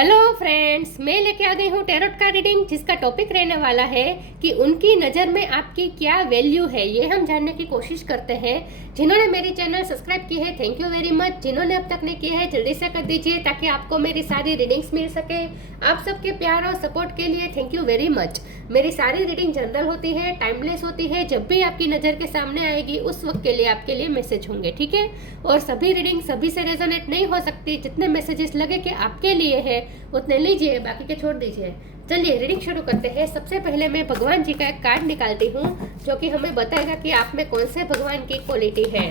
Hello friends, मैं लेके आ गई हूँ टैरोट का रीडिंग, जिसका टॉपिक रहने वाला है कि उनकी नज़र में आपकी क्या वैल्यू है। ये हम जानने की कोशिश करते हैं। जिन्होंने मेरी चैनल सब्सक्राइब की है, थैंक यू वेरी मच। जिन्होंने अब तक नहीं किया है, जल्दी से कर दीजिए ताकि आपको मेरी सारी रीडिंग्स मिल सके। आप सबके प्यार और सपोर्ट के लिए थैंक यू वेरी मच। मेरी सारी रीडिंग जनरल होती है, टाइमलेस होती है। जब भी आपकी नज़र के सामने आएगी उस वक्त के लिए आपके लिए मैसेज होंगे, ठीक है। और सभी रीडिंग सभी से रेजोनेट नहीं हो सकती। जितने मैसेजेस लगे कि आपके लिए है उतने लीजिए, बाकी के छोड़ दीजिए। चलिए रीडिंग शुरू करते हैं। सबसे पहले मैं भगवान जी का एक कार्ड निकालती हूँ जो कि हमें बताएगा कि आप में कौन से भगवान की क्वालिटी है।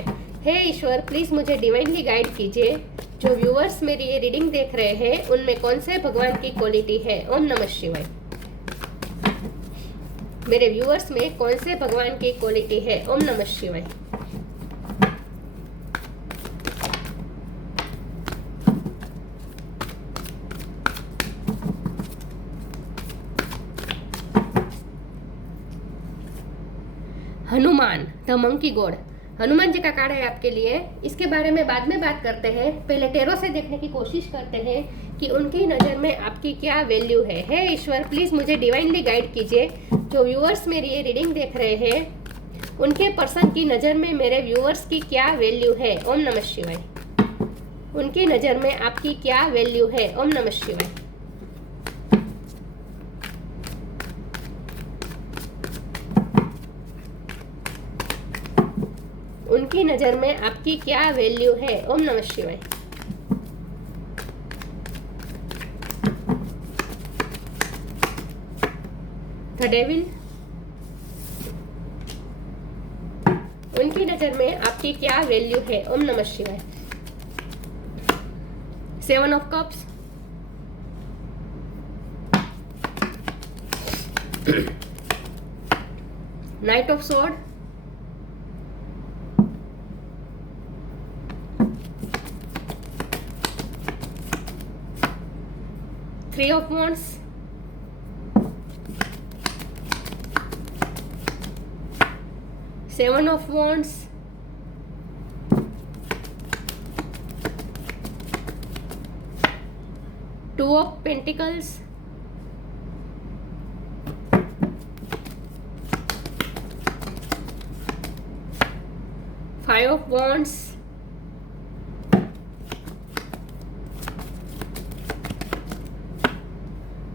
हे ईश्वर, प्लीज़ मुझे डिवाइनली गाइड कीजिए। जो व्यूअर्स मेरी ये रीडिंग देख रहे हैं उनमें कौन से भगवान की क्वालिटी है। ओम नमः शिवाय। मेरे व्यूअर्स में कौन से भगवान की क्वालिटी है। ओम नमः शिवाय। Hanuman, the monkey god. Hanuman ji का कार्ड है आपके लिए। इसके बारे में बाद में बात करते हैं। पहले टैरो से देखने की कोशिश करते हैं कि उनकी नज़र में आपकी क्या वैल्यू है। हे ईश्वर, प्लीज़ मुझे डिवाइनली गाइड कीजिए। जो व्यूअर्स मेरी ये रीडिंग देख रहे हैं उनके पर्सन की नज़र में मेरे व्यूअर्स की क्या वैल्यू है। ओम नमः शिवाय। उनकी नज़र में आपकी क्या वैल्यू है। ओम नमः शिवाय। उनकी नज़र में आपकी क्या वैल्यू है। ओम नमः शिवाय। The devil. उनकी नज़र में आपकी क्या वैल्यू है। ओम नमः शिवाय। Seven of cups. Night of sword. Three of wands। Seven of wands। Two of pentacles. Five of wands।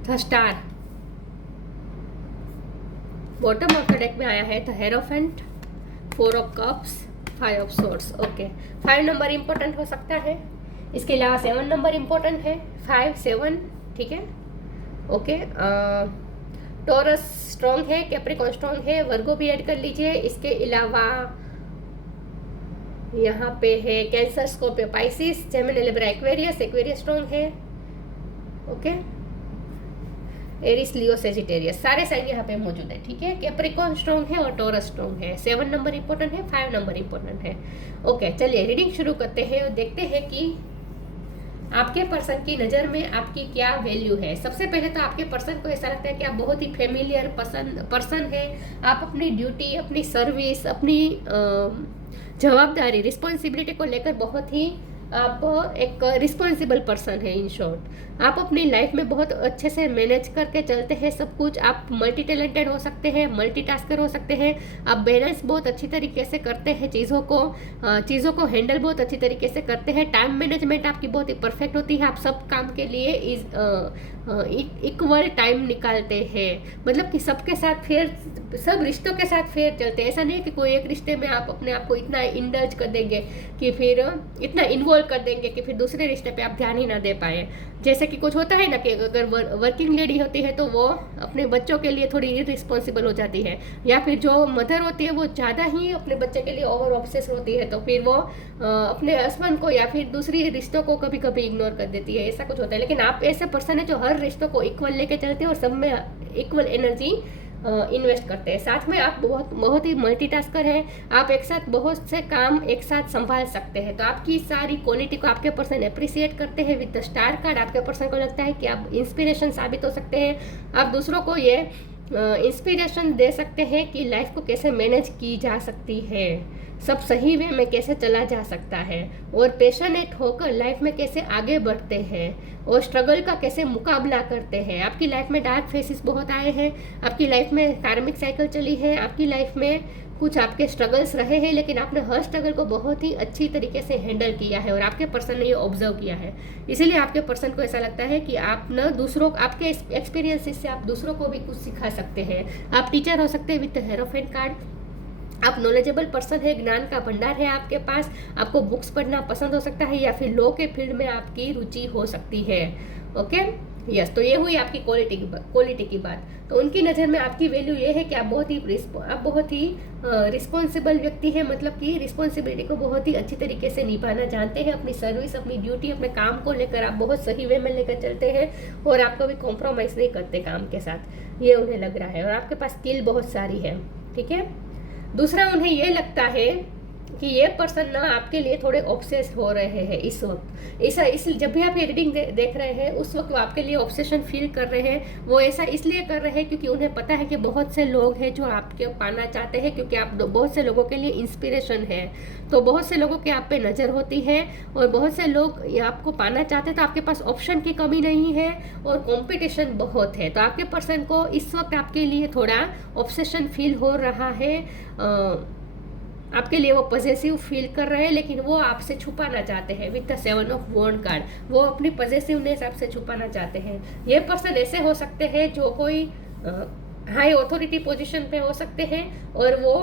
The star. Bottom of the deck में आया है the hierophant, four of cups, five of swords. Okay, 5 number important हो सकता है। इसके अलावा 7 number important है। 5, 7, ठीक है। ओके, टॉरस स्ट्रॉन्ग है, कैप्रिकॉन स्ट्रॉन्ग है, वर्गो भी ऐड कर लीजिए। इसके अलावा यहाँ पे है cancer, Scorpio, Pisces, Gemini, Libra, Aquarius. Aquarius strong है। ओके, एरिस, लियो, सेजिटेरियस, सारे साइन यहाँ पे मौजूद है, ठीक है। कैप्रिकॉन स्ट्रॉन्ग है और टॉरस स्ट्रॉन्ग है। 7 नंबर इंपॉर्टेंट है, 5 नंबर इंपॉर्टेंट है। ओके, चलिए रीडिंग शुरू करते हैं और देखते हैं कि आपके पर्सन की नज़र में आपकी क्या वैल्यू है। सबसे पहले तो आपके पर्सन को ऐसा लगता है कि आप बहुत ही फेमिलियर पर्सन है। आप अपनी ड्यूटी, अपनी सर्विस, अपनी जवाबदारी, रिस्पॉन्सिबिलिटी को लेकर बहुत ही आप एक रिस्पॉन्सिबल पर्सन है। इन शॉर्ट, आप अपनी लाइफ में बहुत अच्छे से मैनेज करके चलते हैं सब कुछ। आप मल्टी टैलेंटेड हो सकते हैं, मल्टीटास्कर हो सकते हैं। आप बैलेंस बहुत अच्छी तरीके से करते हैं, चीज़ों को हैंडल बहुत अच्छी तरीके से करते हैं। टाइम मैनेजमेंट आपकी बहुत ही परफेक्ट होती है। आप सब काम के लिए इक्वल टाइम निकालते हैं। मतलब कि सबके साथ फेयर, सब रिश्तों के साथ फेयर चलते हैं। ऐसा नहीं है कि कोई एक रिश्ते में आप अपने आप को इतना इंडल्ज कर देंगे कि फिर इतना इन्वॉल्व कर देंगे कि फिर दूसरे रिश्ते पे आप ध्यान ही ना दे पाए। जैसे कि कुछ होता है ना कि अगर वर्किंग लेडी होती है तो वो अपने बच्चों के लिए थोड़ी इरिस्पॉन्सिबल हो जाती है, या फिर जो मदर होती है वो ज़्यादा ही अपने बच्चे के लिए ओवर ऑब्सेस होती है, तो फिर वो अपने हस्बैंड को या फिर दूसरी रिश्तों को कभी कभी इग्नोर कर देती है। ऐसा कुछ होता है। लेकिन आप ऐसे पर्सन है जो हर रिश्तों को इक्वल लेके चलते हैं और सब में इक्वल एनर्जी इन्वेस्ट करते हैं। साथ में आप बहुत ही मल्टीटास्कर हैं। आप एक साथ बहुत से काम एक साथ संभाल सकते हैं। तो आपकी सारी क्वालिटी को आपके पर्सन अप्रिसिएट करते हैं। विद द स्टार कार्ड आपके पर्सन को लगता है कि आप इंस्पिरेशन साबित हो सकते हैं। आप दूसरों को ये इंस्पिरेशन दे सकते हैं कि लाइफ को कैसे मैनेज की जा सकती है। सब सही वे में कैसे चला जा सकता है, और पैशनेट होकर लाइफ में कैसे आगे बढ़ते हैं, और स्ट्रगल का कैसे मुकाबला करते हैं। आपकी लाइफ में डार्क फेसेस बहुत आए हैं, आपकी लाइफ में कार्मिक साइकिल चली है, आपकी लाइफ में कुछ आपके स्ट्रगल्स रहे हैं, लेकिन आपने हर स्ट्रगल को बहुत ही अच्छी तरीके से हैंडल किया है और आपके पर्सन ने ये ऑब्जर्व किया है। इसीलिए आपके पर्सन को ऐसा लगता है कि आप न दूसरों, आपके एक्सपीरियंसेस से आप दूसरों को भी कुछ सिखा सकते हैं। आप टीचर हो सकते हैं विद हेरोफेंट कार्ड, आप नॉलेजेबल पर्सन है, ज्ञान का भंडार है आपके पास, आपको बुक्स पढ़ना पसंद हो सकता है, या फिर लॉ के फील्ड में आपकी रुचि हो सकती है। ओके यस, तो ये हुई आपकी क्वालिटी की बात। तो उनकी नज़र में आपकी वैल्यू ये है कि आप बहुत ही रिस्पॉन्सिबल व्यक्ति हैं, मतलब कि रिस्पॉन्सिबिलिटी को बहुत ही अच्छी तरीके से निभाना जानते हैं। अपनी सर्विस, अपनी ड्यूटी, अपने काम को लेकर आप बहुत सही वे में लेकर चलते हैं, और आप कभी कॉम्प्रोमाइज़ नहीं करते काम के साथ, ये उन्हें लग रहा है। और आपके पास स्किल बहुत सारी है, ठीक है। दूसरा, उन्हें ये लगता है कि ये पर्सन ना आपके लिए थोड़े ऑब्सेस हो रहे हैं इस वक्त। इस जब भी आप ये रीडिंग देख रहे हैं उस वक्त वो आपके लिए ऑब्सेशन फील कर रहे हैं। वो ऐसा इसलिए कर रहे हैं क्योंकि उन्हें पता है कि बहुत से लोग हैं जो आपके पाना चाहते हैं, क्योंकि आप बहुत से लोगों के लिए इंस्पिरेशन है। तो बहुत से लोगों की आप पे नज़र होती है, और बहुत से लोग आपको पाना चाहते हैं, तो आपके पास ऑप्शन की कमी नहीं है, और कंपटीशन बहुत है। तो आपके पर्सन को इस वक्त आपके लिए थोड़ा ऑब्सेशन फील हो रहा है, आपके लिए वो पॉजेसिव फील कर रहे हैं, लेकिन वो आपसे छुपाना चाहते हैं with the 7 of wand card. वो अपनी पॉजेसिवनेस आपसे छुपाना चाहते हैं। ये पर्सन ऐसे हो सकते हैं जो कोई हाई ऑथोरिटी पोजीशन पे हो सकते हैं, और वो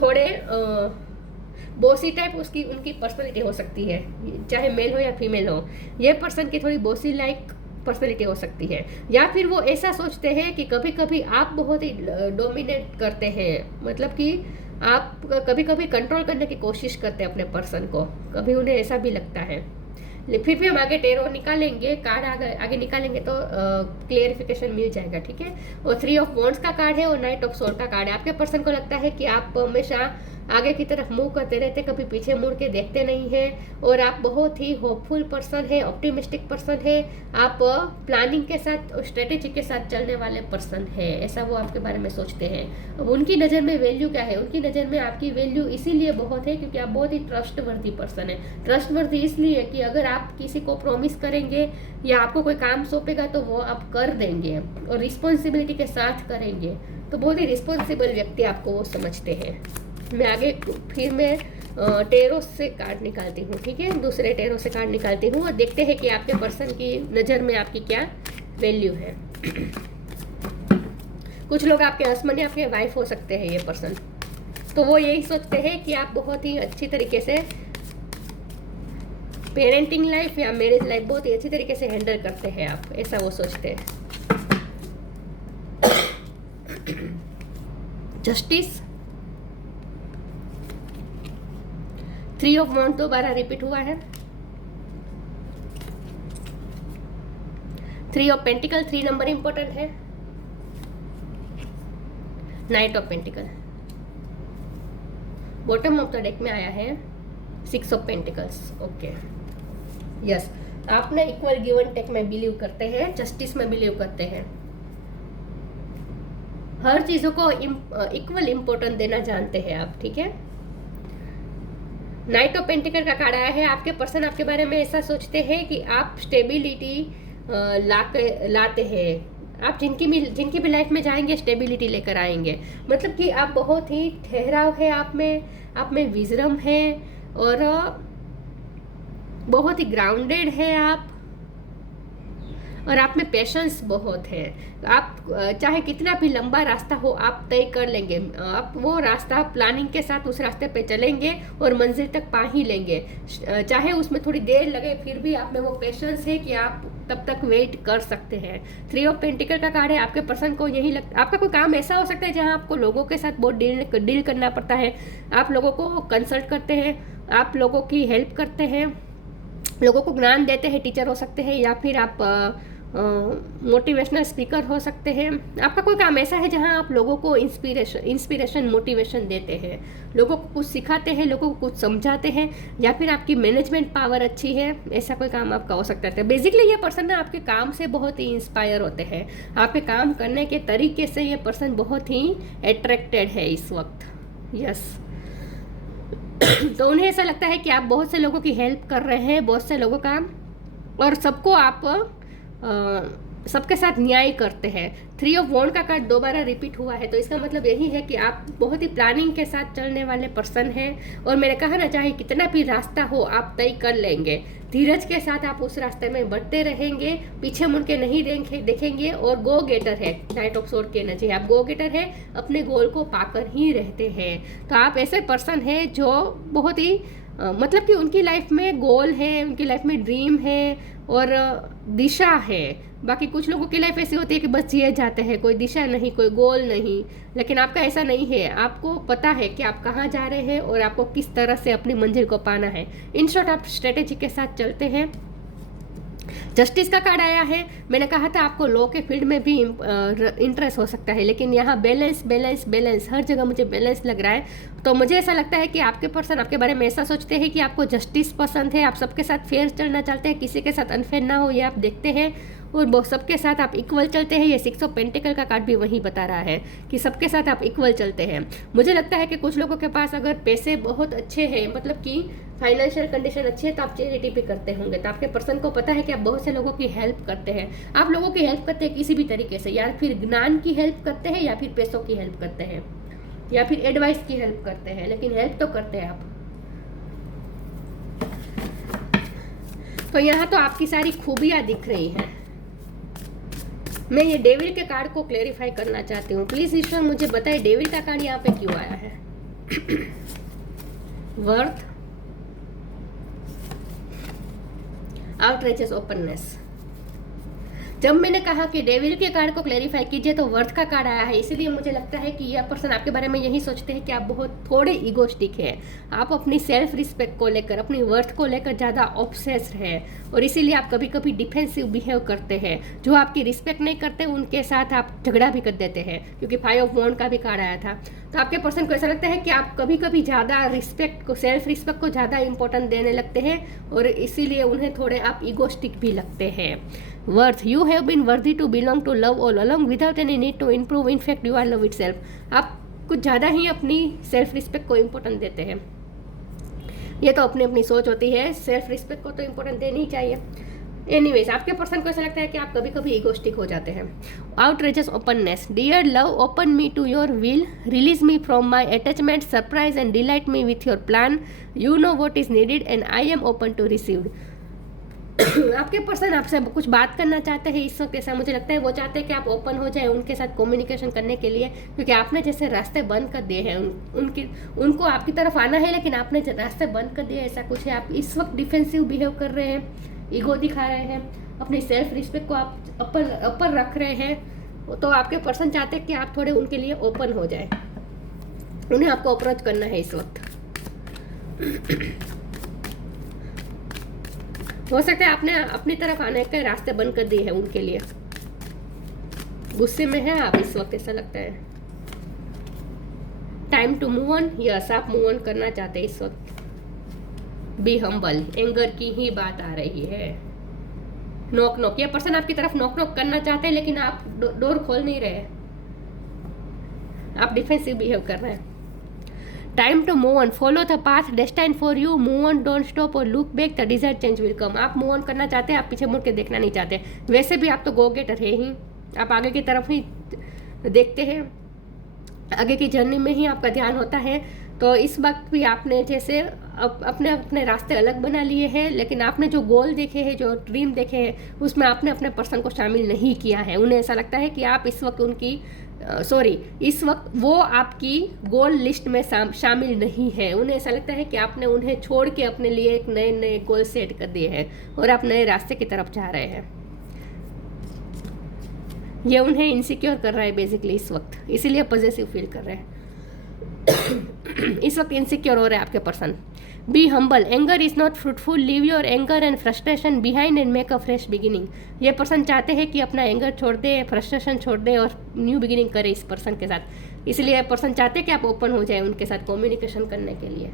थोड़े बॉसी टाइप उनकी पर्सनैलिटी हो सकती है, चाहे मेल हो या फीमेल हो। ये पर्सन की थोड़ी बॉसी लाइक पर्सनैलिटी हो सकती है, या फिर वो ऐसा सोचते हैं कि कभी कभी आप बहुत ही डोमिनेट करते हैं, मतलब कि आप कभी कभी कंट्रोल करने की कोशिश करते हैं अपने पर्सन को, कभी उन्हें ऐसा भी लगता है। फिर भी हम आगे टेरो निकालेंगे, कार्ड आगे निकालेंगे तो क्लियरिफिकेशन मिल जाएगा, ठीक है। और 3 ऑफ वॉन्ड्स का कार्ड है, और नाइट ऑफ सोर्ड का कार्ड है। आपके पर्सन को लगता है कि आप हमेशा आगे की तरफ मूव करते रहते, कभी पीछे मुड़ के देखते नहीं हैं, और आप बहुत ही होपफुल पर्सन है, ऑप्टिमिस्टिक पर्सन है। आप प्लानिंग के साथ, स्ट्रेटेजी के साथ चलने वाले पर्सन है, ऐसा वो आपके बारे में सोचते हैं। अब उनकी नज़र में वैल्यू क्या है? उनकी नज़र में आपकी वैल्यू इसीलिए बहुत है क्योंकि आप बहुत ही ट्रस्टवर्दी पर्सन है। ट्रस्टवर्दी इसलिए कि अगर आप किसी को प्रॉमिस करेंगे या आपको कोई काम सौंपेगा तो वो आप कर देंगे, और रिस्पॉन्सिबिलिटी के साथ करेंगे। तो बहुत ही रिस्पॉन्सिबल व्यक्ति आपको वो समझते हैं। मैं आगे फिर मैं टेरो से कार्ड निकालती हूँ, ठीक है, दूसरे टेरो से कार्ड निकालती हूँ, और देखते हैं कि आपके पर्सन की नज़र में आपकी क्या वैल्यू है। कुछ लोग आपके हस्बैंड या आपके वाइफ हो सकते हैं ये पर्सन। तो वो यही सोचते हैं कि आप बहुत ही अच्छी तरीके से पेरेंटिंग लाइफ या मैरिज लाइफ बहुत ही अच्छी तरीके से हैंडल करते हैं आप, ऐसा वो सोचते हैं। जस्टिस, 3 ऑफ वॉन्ड दोबारा रिपीट हुआ है। 3 ऑफ पेंटिकल, 3 नंबर इंपॉर्टेंट है। Night of pentacle, bottom of the deck में आया है 6 ऑफ पेंटिकल्स। ओके यस, आपने इक्वल गिव एंड टेक में बिलीव करते हैं, जस्टिस में बिलीव करते हैं, हर चीज़ों को इक्वल इम्पोर्टेंस देना जानते हैं आप, ठीक है। नाइट ऑफ पेंटिकल का कार्ड आया है। आपके पर्सन आपके बारे में ऐसा सोचते हैं कि आप स्टेबिलिटी लाते हैं। आप जिनकी भी लाइफ में जाएंगे स्टेबिलिटी लेकर आएंगे, मतलब कि आप बहुत ही ठहराव है आप में विजडम है, और बहुत ही ग्राउंडेड है आप, और आप में पेशेंस बहुत है। आप चाहे कितना भी लंबा रास्ता हो आप तय कर लेंगे, आप वो रास्ता प्लानिंग के साथ उस रास्ते पे चलेंगे और मंजिल तक पा ही लेंगे, चाहे उसमें थोड़ी देर लगे, फिर भी आप में वो पेशेंस है कि आप तब तक वेट कर सकते हैं। 3 ऑफ पेंटिकल का कार्ड है। आपके पर्सन को यही लगता, आपका कोई काम ऐसा हो सकता है जहां आपको लोगों के साथ बहुत डील करना पड़ता है, आप लोगों को कंसल्ट करते हैं, आप लोगों की हेल्प करते हैं, लोगों को ज्ञान देते हैं, टीचर हो सकते हैं, या फिर आप मोटिवेशनल स्पीकर हो सकते हैं। आपका कोई काम ऐसा है जहां आप लोगों को इंस्पिरेशन मोटिवेशन देते हैं, लोगों को कुछ सिखाते हैं, लोगों को कुछ समझाते हैं, या फिर आपकी मैनेजमेंट पावर अच्छी है, ऐसा कोई काम आपका हो सकता है। बेसिकली ये पर्सन ना आपके काम से बहुत ही इंस्पायर होते हैं, आपके काम करने के तरीके से ये पर्सन बहुत ही अट्रैक्टेड है इस वक्त। यस, तो उन्हें ऐसा लगता है कि आप बहुत से लोगों की हेल्प कर रहे हैं, बहुत से लोगों का, और सबको आप सबके साथ न्याय करते हैं। 3 ऑफ वॉन्ड का कार्ड दोबारा रिपीट हुआ है, तो इसका मतलब यही है कि आप बहुत ही प्लानिंग के साथ चलने वाले पर्सन हैं। और मैंने कहा ना, चाहे कितना भी रास्ता हो आप तय कर लेंगे। धीरज के साथ आप उस रास्ते में बढ़ते रहेंगे, पीछे मुड़ के नहीं देखेंगे और गो गेटर है। नाइट ऑफ सोर्ड की एनर्जी है, आप गो गेटर है, अपने गोल को पाकर ही रहते हैं। तो आप ऐसे पर्सन हैं जो बहुत ही मतलब कि उनकी लाइफ में गोल है, उनकी लाइफ में ड्रीम है और दिशा है। बाकी कुछ लोगों की लाइफ ऐसी होती है कि बस जिए जाते हैं, कोई दिशा नहीं, कोई गोल नहीं। लेकिन आपका ऐसा नहीं है, आपको पता है कि आप कहाँ जा रहे हैं और आपको किस तरह से अपनी मंजिल को पाना है। इन शॉर्ट आप स्ट्रेटेजी के साथ चलते हैं। जस्टिस का कार्ड आया है। मैंने कहा था आपको लॉ के फील्ड में भी इंटरेस्ट हो सकता है, लेकिन यहाँ बैलेंस बैलेंस बैलेंस, हर जगह मुझे बैलेंस लग रहा है। तो मुझे ऐसा लगता है कि आपके पर्सन आपके बारे में ऐसा सोचते हैं कि आपको जस्टिस पसंद है, आप सबके साथ फेयर चलना चाहते हैं, किसी के साथ अनफेयर ना हो ये आप देखते हैं, और सबके साथ आप इक्वल चलते हैं। ये 6 ऑफ पेंटिकल का कार्ड भी वही बता रहा है कि सबके साथ आप इक्वल चलते हैं। मुझे लगता है कि कुछ लोगों के पास अगर पैसे बहुत अच्छे हैं, मतलब कि फाइनेंशियल कंडीशन अच्छी है, तो आप चैरिटी भी करते होंगे। तो आपके पर्सन को पता है कि आप बहुत से लोगों की हेल्प करते हैं। आप लोगों की हेल्प करते हैं किसी भी तरीके से, या फिर ज्ञान की हेल्प करते हैं, या फिर पैसों की हेल्प करते हैं, या फिर एडवाइस की हेल्प करते हैं, लेकिन हेल्प तो करते हैं आप। तो यहाँ तो आपकी सारी खूबियाँ दिख रही हैं। मैं ये डेविल के कार्ड को क्लेरिफाई करना चाहती हूँ। प्लीज ईश्वर मुझे बताइए डेविल का कार्ड यहाँ पे क्यों आया है। Worth, outrageous openness. जब मैंने कहा कि डेविल के कार्ड को क्लेरिफाई कीजिए तो वर्थ का कार्ड आया है, इसीलिए मुझे लगता है कि यह पर्सन आपके बारे में यही सोचते हैं कि आप बहुत थोड़े ईगोस्टिक हैं। आप अपनी सेल्फ रिस्पेक्ट को लेकर, अपनी वर्थ को लेकर ज़्यादा ऑब्सेस्ड है, और इसीलिए आप कभी कभी डिफेंसिव बिहेव करते हैं। जो आपकी रिस्पेक्ट नहीं करते उनके साथ आप झगड़ा भी कर देते हैं, क्योंकि 5 ऑफ वॉन्ड का भी कार्ड आया था। तो आपके पर्सन को ऐसा लगता है कि आप कभी कभी ज़्यादा रिस्पेक्ट को, सेल्फ रिस्पेक्ट को ज़्यादा इंपॉर्टेंट देने लगते हैं, और इसीलिए उन्हें थोड़े आप ईगोस्टिक भी लगते हैं। Worth, you have been worthy to belong to love all along without any need to improve. In fact, you are love itself. आप कुछ ज़्यादा ही अपनी सेल्फ रिस्पेक्ट को इम्पोर्टेंट देते हैं। ये तो अपनी अपनी सोच होती है, सेल्फ रिस्पेक्ट को तो इम्पोर्टेंट देनी ही चाहिए। एनीवेज, आपके पर्सन को ऐसा लगता है कि आप कभी कभी ईगोस्टिक हो जाते हैं। Outrageous openness. Dear love, open me to your will, release me from my attachment, surprise and delight me with your plan. You know what is needed and I am open to received. आपके person आपसे कुछ बात करना चाहते हैं इस वक्त, ऐसा मुझे लगता है। वो चाहते हैं कि आप ओपन हो जाए उनके साथ कम्युनिकेशन करने के लिए, क्योंकि आपने जैसे रास्ते बंद कर दिए हैं उनको आपकी तरफ आना है, लेकिन आपने रास्ते बंद कर दिए, ऐसा कुछ है। आप इस वक्त डिफेंसिव बिहेव कर रहे हैं, ईगो दिखा रहे हैं, अपनी सेल्फ रिस्पेक्ट को आप अपर रख रहे हैं। तो आपके पर्सन चाहते हैं कि आप थोड़े उनके लिए ओपन हो जाए, उन्हें आपको अप्रोच करना है इस वक्त। हो सकता है आपने अपनी तरफ आने के रास्ते बंद कर दिए हैं उनके लिए। गुस्से में है आप इस वक्त, ऐसा लगता है। Time to move on. Yes, आप मूव ऑन करना चाहते हैं इस वक्त। Be humble. एंगर की ही बात आ रही है। नॉक नॉक, ये पर्सन आपकी तरफ नॉक नॉक करना चाहते हैं, लेकिन आप डोर खोल नहीं रहे, आप डिफेंसिव बिहेव कर रहे हैं। Time to move on. Follow the path destined for you, move on, don't stop or look back, the desired change will come. आप मूव ऑन करना चाहते हैं, आप पीछे मुड़ के देखना नहीं चाहते। वैसे भी आप तो गो गेटर है ही, आप आगे की तरफ ही देखते हैं, आगे की जर्नी में ही आपका ध्यान होता है। तो इस वक्त भी आपने जैसे अपने अपने रास्ते अलग बना लिए हैं, लेकिन आपने जो गोल देखे हैं, जो ड्रीम देखे हैं, उसमें आपने अपने पर्सन को शामिल नहीं किया है। उन्हें ऐसा लगता है कि आप इस वक्त इस वक्त वो आपकी गोल लिस्ट में शामिल नहीं है। उन्हें ऐसा लगता है कि आपने उन्हें छोड़ के अपने लिए एक नए नए गोल सेट कर दिए हैं और आप नए रास्ते की तरफ जा रहे हैं। ये उन्हें इनसिक्योर कर रहा है बेसिकली इस वक्त, इसीलिए पॉजिटिव फील कर रहे हैं। इस वक्त इनसिक्योर हो रहे हैं आपके person. Be humble. Anger is not fruitful, leave your anger and frustration behind and make a fresh beginning. ये पर्सन चाहते हैं कि अपना एंगर छोड़ दे, फ्रस्ट्रेशन छोड़ दे और न्यू बिगिनिंग करे इस पर्सन के साथ। इसलिए पर्सन चाहते हैं कि आप ओपन हो जाए उनके साथ कम्युनिकेशन करने के लिए।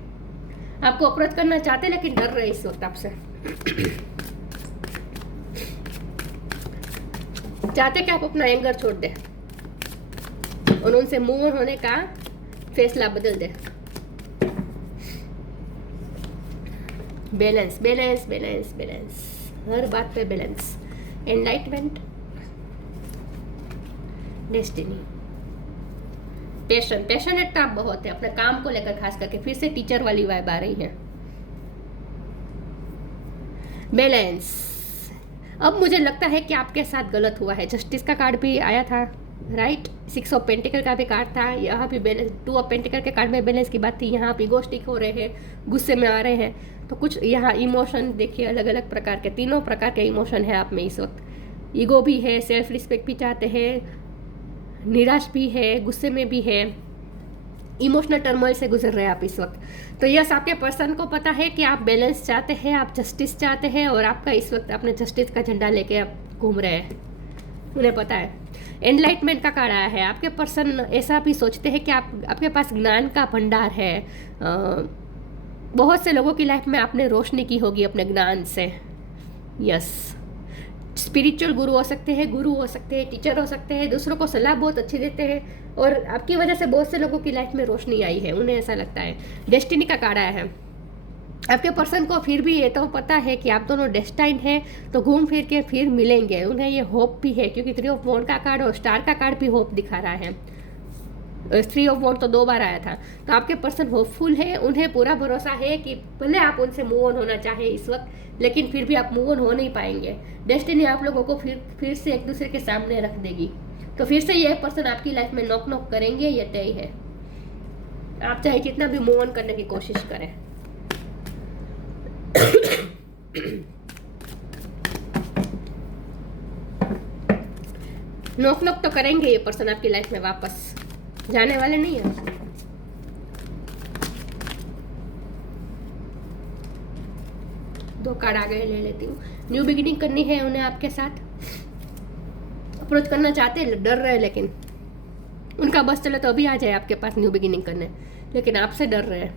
आपको अप्रोच करना चाहते हैं, लेकिन डर रहे इस वक्त आपसे। चाहते कि आप अपना एंगर छोड़ दें और उनसे मूव ऑन होने का फैसला बदल दें। बैलेंस बैलेंस बैलेंस बैलेंस, हर बात पे balance. Enlightenment, destiny, passion, passionate आप बहुत है अपने काम को लेकर, खास करके फिर से टीचर वाली वाइब आ रही है। बैलेंस, अब मुझे लगता है कि आपके साथ गलत हुआ है। जस्टिस का कार्ड भी आया था, राइट। 6 ऑफ पेंटिकल का भी कार्ड था, यहाँ भी बैलेंस। 2 ऑफ पेंटिकल के कार्ड में बैलेंस की बात थी, यहाँ आप इगोस्टिक हो रहे हैं, गुस्से में आ रहे हैं। तो कुछ यहाँ इमोशन देखिए, अलग अलग प्रकार के, 3 प्रकार के इमोशन है आप में इस वक्त। ईगो भी है, सेल्फ रिस्पेक्ट भी चाहते हैं, निराश भी है, गुस्से में भी है, इमोशनल टर्मोइल से गुजर रहे हैं आप इस वक्त। तो यस, आपके पर्सन को पता है कि आप बैलेंस चाहते हैं, आप जस्टिस चाहते हैं, और आपका इस वक्त अपने जस्टिस का झंडा लेके आप घूम रहे हैं, उन्हें पता है। एनलाइटमेंट का कार्ड आया है। आपके पर्सन ऐसा भी सोचते हैं कि आपके पास ज्ञान का भंडार है। बहुत से लोगों की लाइफ में आपने रोशनी की होगी अपने ज्ञान से। यस, स्पिरिचुअल गुरु हो सकते हैं, गुरु हो सकते हैं, टीचर हो सकते हैं, दूसरों को सलाह बहुत अच्छी देते हैं, और आपकी वजह से बहुत से लोगों की लाइफ में रोशनी आई है, उन्हें ऐसा लगता है। डेस्टिनी का कार्ड आया है। आपके पर्सन को फिर भी ये तो पता है कि आप दोनों डेस्टाइन हैं, तो घूम फिर के फिर मिलेंगे, उन्हें ये होप भी है, क्योंकि 3 ऑफ वॉन्ड का कार्ड और स्टार का कार्ड भी होप दिखा रहा है। 3 ऑफ वॉन्ड तो 2 बार आया था। तो आपके पर्सन होपफुल है, उन्हें पूरा भरोसा है कि भले आप उनसे मूव ऑन होना चाहें इस वक्त, लेकिन फिर भी आप मूव ऑन हो नहीं पाएंगे। डेस्टिनी आप लोगों को फिर से एक दूसरे के सामने रख देगी। तो फिर से ये पर्सन आपकी लाइफ में नॉक नॉक करेंगे, ये तय है। आप चाहे जितना भी मूव ऑन करने की कोशिश करें। नॉक नॉक तो करेंगे ये पर्सन आपकी लाइफ में, वापस जाने वाले नहीं है। दो कार्ड आ गए, ले लेती हूँ। न्यू बिगिनिंग करनी है उन्हें, आपके साथ अप्रोच करना चाहते हैं, डर रहे, लेकिन उनका बस चले तो अभी आ जाए आपके पास न्यू बिगिनिंग करने, लेकिन आपसे डर रहे हैं।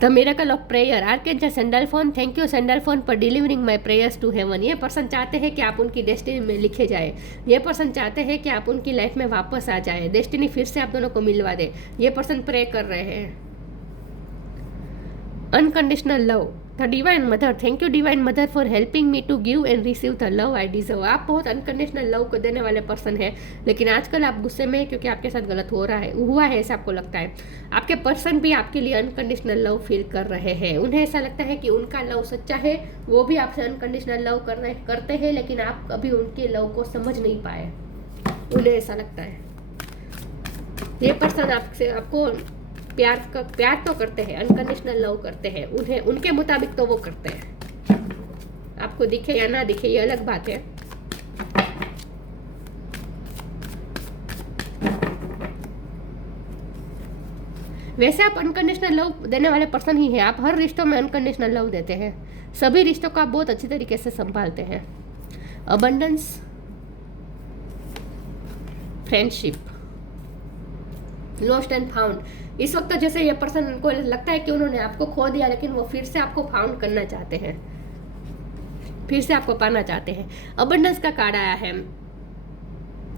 The miracle of prayer, archangel Sandalphon, thank you Sandalphon for delivering my prayers to heaven. ये पर्सन चाहते हैं कि आप उनकी डेस्टिनी में लिखे जाए। ये पर्सन चाहते हैं कि आप उनकी लाइफ में वापस आ जाए, डेस्टिनी फिर से आप दोनों को मिलवा दे। ये पर्सन प्रे कर रहे हैं। Unconditional love, the divine mother, thank you divine mother for helping me to give and receive the love I deserve. आप बहुत अनकंडीशनल लव को देने वाले पर्सन है, लेकिन आजकल आप गुस्से में हैं क्योंकि आपके साथ गलत हुआ है ऐसा आपको लगता है। आपके पर्सन भी आपके लिए अनकंडीशनल लव फील कर रहे हैं। उन्हें ऐसा लगता है कि उनका लव सच्चा है, वो भी आपसे अनकंडीशनल लव करते हैं, लेकिन आप कभी उनके लव को समझ नहीं पाए, उन्हें ऐसा लगता है। ये पर्सन आपको प्यार तो करते हैं, अनकंडीशनल लव करते हैं, उन्हें उनके मुताबिक तो वो करते हैं। आपको दिखे या ना दिखे ये अलग बात है। वैसे आप अनकंडीशनल लव देने वाले पर्सन ही हैं। आप हर रिश्तों में अनकंडीशनल लव देते हैं, सभी रिश्तों को आप बहुत अच्छी तरीके से संभालते हैं। Abundance, friendship, lost and found. इस वक्त तो जैसे ये पर्सन को लगता है कि उन्होंने आपको खो दिया, लेकिन वो फिर से आपको फाउंड करना चाहते हैं, फिर से आपको पाना चाहते हैं। अबंडेंस का कार्ड आया है।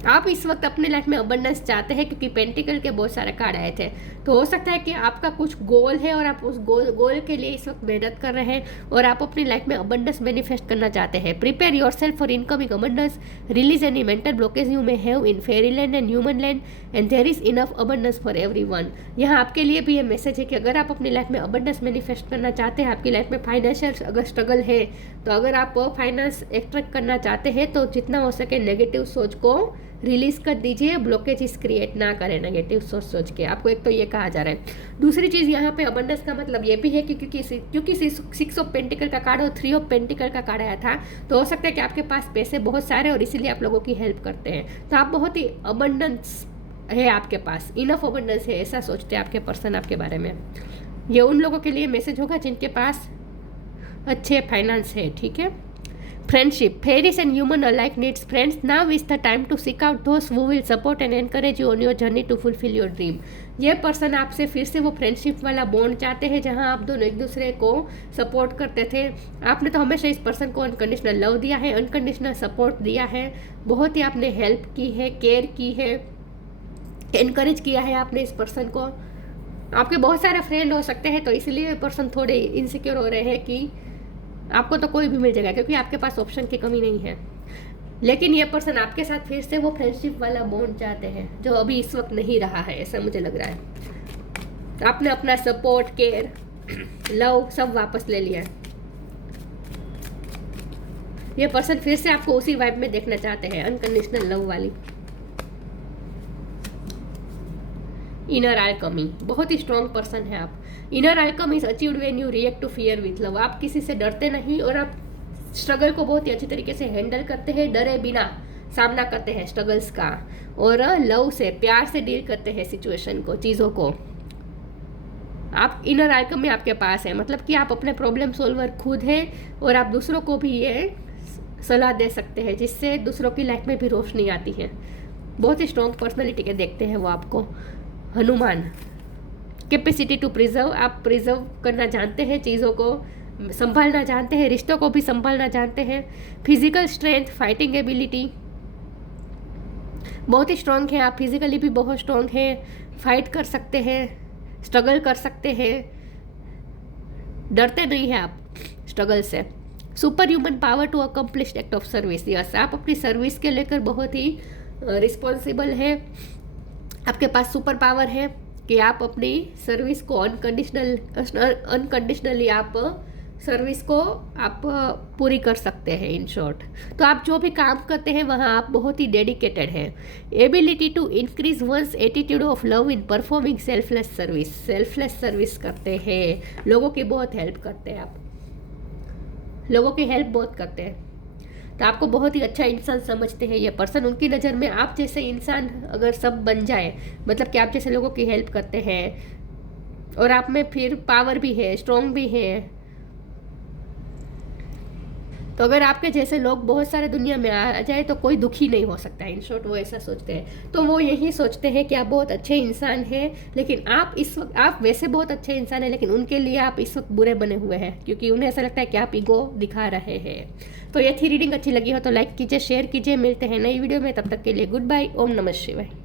आप इस वक्त अपने लाइफ में अबंडेंस चाहते हैं, क्योंकि पेंटिकल के बहुत सारे कार्ड आए थे। तो हो सकता है कि आपका कुछ गोल है और आप उस गोल के लिए इस वक्त मेहनत कर रहे हैं, और आप अपनी लाइफ में अबंडेंस मैनिफेस्ट करना चाहते हैं। Prepare yourself for incoming abundance, release any mental blockage you may have in fairyland and human land, and there is enough abundance for everyone. यहाँ आपके लिए भी ये मैसेज है कि अगर आप अपनी लाइफ में अबंडेंस मैनिफेस्ट करना चाहते हैं, आपकी लाइफ में फाइनेंशियल अगर स्ट्रगल है, तो अगर आप फाइनेंस एक्सट्रैक्ट करना चाहते हैं, तो जितना हो सके नेगेटिव सोच को रिलीज कर दीजिए, ब्लॉकेजेस क्रिएट ना करें नेगेटिव सोच के। आपको एक तो ये कहा जा रहा है। दूसरी चीज़ यहाँ पे अबंडेंस का मतलब ये भी है कि क्योंकि 6 ऑफ पेंटिकल का कार्ड और 3 ऑफ पेंटिकल का कार्ड आया था, तो हो सकता है कि आपके पास पैसे बहुत सारे और इसीलिए आप लोगों की हेल्प करते हैं। तो आप बहुत ही अबंडेंस है आपके पास, इनफ अबंडेंस है, ऐसा सोचते हैं आपके पर्सन आपके बारे में। ये उन लोगों के लिए मैसेज होगा जिनके पास अच्छे फाइनेंस है, ठीक है। Friendship, fairies and human alike needs friends, now is the time to seek out those who will support and encourage you on your journey to fulfil your dream. ये पर्सन आपसे फिर से वो फ्रेंडशिप वाला bond चाहते हैं, जहां आप दोनों एक दूसरे को सपोर्ट करते थे। आपने तो हमेशा इस पर्सन को अनकंडीशनल लव दिया है, अनकंडीशनल सपोर्ट दिया है, बहुत ही आपने हेल्प की है, केयर की है, एनकरेज किया है आपने इस पर्सन को। आपके बहुत सारे फ्रेंड हो सकते हैं, तो इसलिए पर्सन थोड़े इनसिक्योर हो रहे हैं कि आपको तो कोई भी मिल जाएगा, क्योंकि आपके पास ऑप्शन की कमी नहीं है। लेकिन ये पर्सन आपके साथ फिर से वो फ्रेंडशिप वाला बॉन्ड चाहते हैं, जो अभी इस वक्त नहीं रहा है, ऐसा मुझे लग रहा है। आपने अपना सपोर्ट, केयर, लव सब वापस ले लिया है। ये पर्सन फिर से आपको उसी वाइब में देखना चाहते हैं, अनकंडीशनल लव वाली। इनर अल्केमी, बहुत ही स्ट्रॉन्ग पर्सन है आप। Inner alchemy is achieved when you react to fear with love. आप किसी से डरते नहीं और आप स्ट्रगल को बहुत ही अच्छी तरीके से हैंडल करते हैं, डरे बिना सामना करते हैं स्ट्रगल्स का, और लव से, प्यार से डील करते हैं सिचुएशन को, चीज़ों को। आप इनर अल्केमी आपके पास है, मतलब कि आप अपने प्रॉब्लम सोल्वर खुद हैं और आप दूसरों को भी ये सलाह दे सकते हैं, जिससे दूसरों की लाइफ में भी रोशनी आती है। बहुत ही स्ट्रॉन्ग पर्सनैलिटी के देखते हैं वो आपको। हनुमान, कैपेसिटी टू प्रिजर्व, आप प्रिजर्व करना जानते हैं, चीज़ों को संभालना जानते हैं, रिश्तों को भी संभालना जानते हैं। फिजिकल स्ट्रेंथ, फाइटिंग एबिलिटी बहुत ही स्ट्रॉन्ग है आप। फिजिकली भी बहुत स्ट्रॉन्ग है, फाइट कर सकते हैं, स्ट्रगल कर सकते हैं, डरते नहीं हैं आप स्ट्रगल से। Super human power to accomplish act of service, yes, आप अपनी सर्विस के लेकर बहुत ही रिस्पॉन्सिबल है। आपके पास सुपर पावर है कि आप अपनी सर्विस को अनकंडीशनली आप सर्विस को आप पूरी कर सकते हैं, इन शॉर्ट। तो आप जो भी काम करते हैं वहाँ आप बहुत ही डेडिकेटेड हैं। Ability to increase one's attitude of love in performing selfless service, selfless service करते हैं, लोगों की बहुत हेल्प करते हैं आप, लोगों की हेल्प बहुत करते हैं। तो आपको बहुत ही अच्छा इंसान समझते हैं ये पर्सन। उनकी नज़र में आप जैसे इंसान अगर सब बन जाए, मतलब कि आप जैसे लोगों की हेल्प करते हैं और आप में फिर पावर भी है, स्ट्रॉन्ग भी है, तो अगर आपके जैसे लोग बहुत सारे दुनिया में आ जाए तो कोई दुखी नहीं हो सकता है, इन शॉर्ट वो ऐसा सोचते हैं। तो वो यही सोचते हैं कि आप बहुत अच्छे इंसान हैं, लेकिन आप इस वक्त, आप वैसे बहुत अच्छे इंसान हैं, लेकिन उनके लिए आप इस वक्त बुरे बने हुए हैं, क्योंकि उन्हें ऐसा लगता है कि आप ईगो दिखा रहे हैं। तो ये थी रीडिंग, अच्छी लगी हो तो लाइक कीजिए, शेयर कीजिए। मिलते हैं नई वीडियो में, तब तक के लिए गुड बाय। ओम नमः शिवाय।